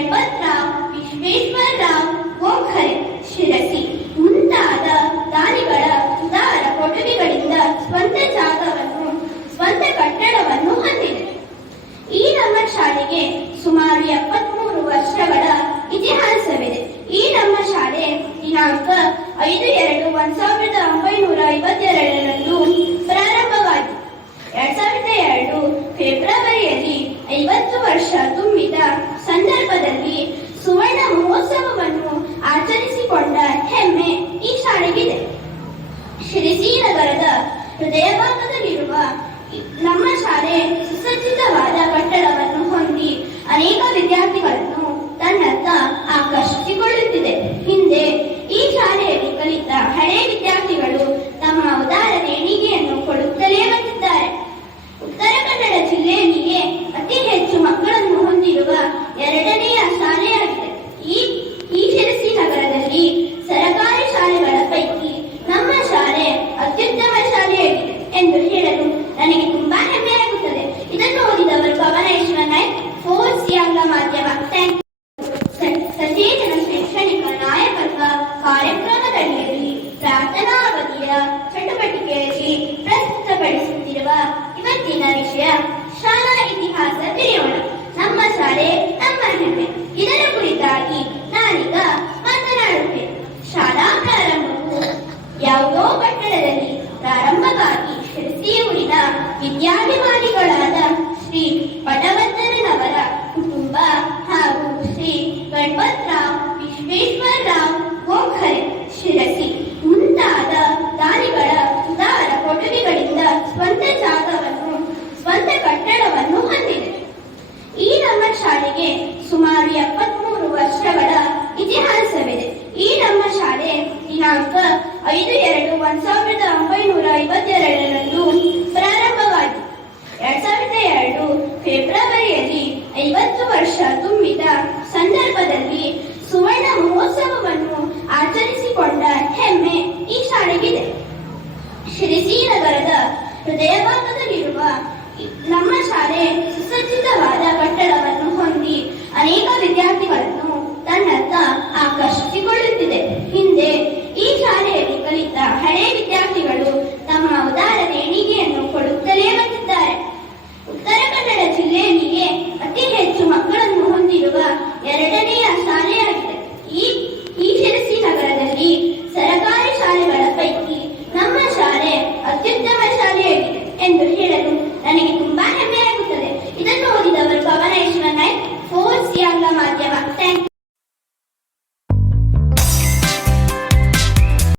ಗಣಪತರಾವ್ ವಿಶ್ವೇಶ್ವರರಾವ್ ಗೋಖಲೆ ಶಿರಸಿ ಮುಂತಾದ ದಾನಿಗಳ ಉದಾರ ಕೊಡುಗೆಗಳಿಂದ ಸ್ವಂತ ಜಾಗವನ್ನು ಸ್ವಂತ ಕಟ್ಟಡವನ್ನು ಹೊಂದಿದೆ. ಈ ನಮ್ಮ ಶಾಲೆಗೆ ಸುಮಾರು 73 ವರ್ಷಗಳ ಇತಿಹಾಸವಿದೆ. ಈ ನಮ್ಮ ಶಾಲೆ ದಿನಾಂಕ 5/2/1952ರಂದು ಪ್ರಾರಂಭವಾಯಿತು. 2002 ಫೆಬ್ರವರಿಯಲ್ಲಿ 50 ವರ್ಷ ತುಂಬಿದ ಸಂದರ್ಭದಲ್ಲಿ ಸುವರ್ಣ ಮಹೋತ್ಸವವನ್ನು ಆಚರಿಸಿಕೊಂಡ ಹೆಮ್ಮೆ ಈ ಶಾಲೆಗಿದೆ. ಶಿರಸಿ ನಗರದ ಹೃದಯ ಭಾಗದಲ್ಲಿರುವ ನಮ್ಮ ಶಾಲೆ ಸುಸಜ್ಜಿತವಾದ ಕಟ್ಟಡವನ್ನು ಹೊಂದಿ ಅನೇಕ ವಿದ್ಯಾರ್ಥಿಗಳನ್ನು ತನ್ನತ್ತ ಆಕರ್ಷಿಸಿಕೊಳ್ಳುತ್ತಿದೆ. ಹಿಂದೆ ಈ ಶಾಲೆಯಲ್ಲಿ ಕಲಿತ ಹಳೆಯ ವಿದ್ಯಾರ್ಥಿಗಳು ತಮ್ಮ ಉದಾರ ದೇಣಿಗೆಯನ್ನು ಕೊಡುತ್ತಲೇ ಬಂದಿದ್ದಾರೆ. ಉತ್ತರ ಕನ್ನಡ ಜಿಲ್ಲೆಯಲ್ಲಿಯೇ ಅತಿ ಹೆಚ್ಚು ಮಕ್ಕಳನ್ನು ಹೊಂದಿರುವ 2ನೆಯ ಶಾಲೆಯಾಗಿದೆ. ಈ ಶಿರಸಿ ನಗರದಲ್ಲಿ ಸರಕಾರಿ ಶಾಲೆಗಳ ಪೈಕಿ ನಮ್ಮ ಶಾಲೆ ಅತ್ಯುತ್ತಮ ಶಾಲೆಯಾಗಿದೆ ಎಂದು ಹೇಳಲು ನನಗೆ ತುಂಬಾ ಹೆಮ್ಮೆಯಾಗುತ್ತದೆ. ಇದನ್ನು ಓದಿದವರು ಪವನೇಶ್ವರ ನಾಯ್ಕ್, 4th ಆಂಗ್ಲ ಮಾಧ್ಯಮ. ಸಚೇತನ ಶೈಕ್ಷಣಿಕ ನಾಯಕತ್ವ ಕಾರ್ಯಕ್ರಮದಡಿಯಲ್ಲಿ ಪ್ರಾರ್ಥನಾ ಅವಧಿಯ ಚಟುವಟಿಕೆಯಲ್ಲಿ ಪ್ರಸ್ತುತಪಡಿಸುತ್ತಿರುವ ಇವತ್ತಿನ ವಿಷಯ ಶಾಲಾ ಇತಿಹಾಸ ತಿಳಿಯೋಣ. ನಮ್ಮ ಶಾಲೆ ನಮ್ಮ ಹೆಮ್ಮೆ. ಇದರ ಕುರಿತಾಗಿ ನಾನೀಗ ಮಾತನಾಡುತ್ತೇನೆ. ಶಾಲಾ ಪ್ರಾರಂಭವು ಯಾವುದೋ ಕಟ್ಟಡದಲ್ಲಿ ಪ್ರಾರಂಭವಾಗಿ ಶಿರಸಿ ಊರಿನ ವಿದ್ಯಾಭಿಮಾನಿಗಳಾದ ಶ್ರೀ ಪಟವರ್ಧನನವರ ಕುಟುಂಬ ಹಾಗೂ ಶ್ರೀ ಗಣಪತರಾವ್ ವಿಶ್ವೇಶ್ವರರಾವ್ ಗೋಖಲೆ ಶಿರಸಿ ಮುಂತಾದ ದಾನಿಗಳ ಉದಾರ ಕೊಡುಗೆಗಳಿಂದ ಸ್ವಂತ ಜಾಗವನ್ನು ಸ್ವಂತ ಕಟ್ಟಡವನ್ನು ಹೊಂದಿದೆ. ಈ ನಮ್ಮ ಶಾಲೆಗೆ ಸುಮಾರು 73 ವರ್ಷಗಳ ಇತಿಹಾಸವಿದೆ. ಈ ನಮ್ಮ ಶಾಲೆ ದಿನಾಂಕ 5/2/1952ರಂದು ಪ್ರಾರಂಭವಾಯಿತು. 2002 ಫೆಬ್ರವರಿಯಲ್ಲಿ 50 ವರ್ಷ ತುಂಬಿದ ಸಂದರ್ಭದಲ್ಲಿ ಸುವರ್ಣ ಮಹೋತ್ಸವವನ್ನು ಆಚರಿಸಿಕೊಂಡ ಹೆಮ್ಮೆ ಈ ಶಾಲೆಗಿದೆ. ಶಿರಸಿ ನಗರದ ಹೃದಯ ಭಾಗದಲ್ಲಿರುವ ನಮ್ಮ ಶಾಲೆ ಸುಸಜ್ಜಿತವಾದ ಕಟ್ಟಡವನ್ನು ಹೊಂದಿ ಅನೇಕ ವಿದ್ಯಾರ್ಥಿಗಳನ್ನು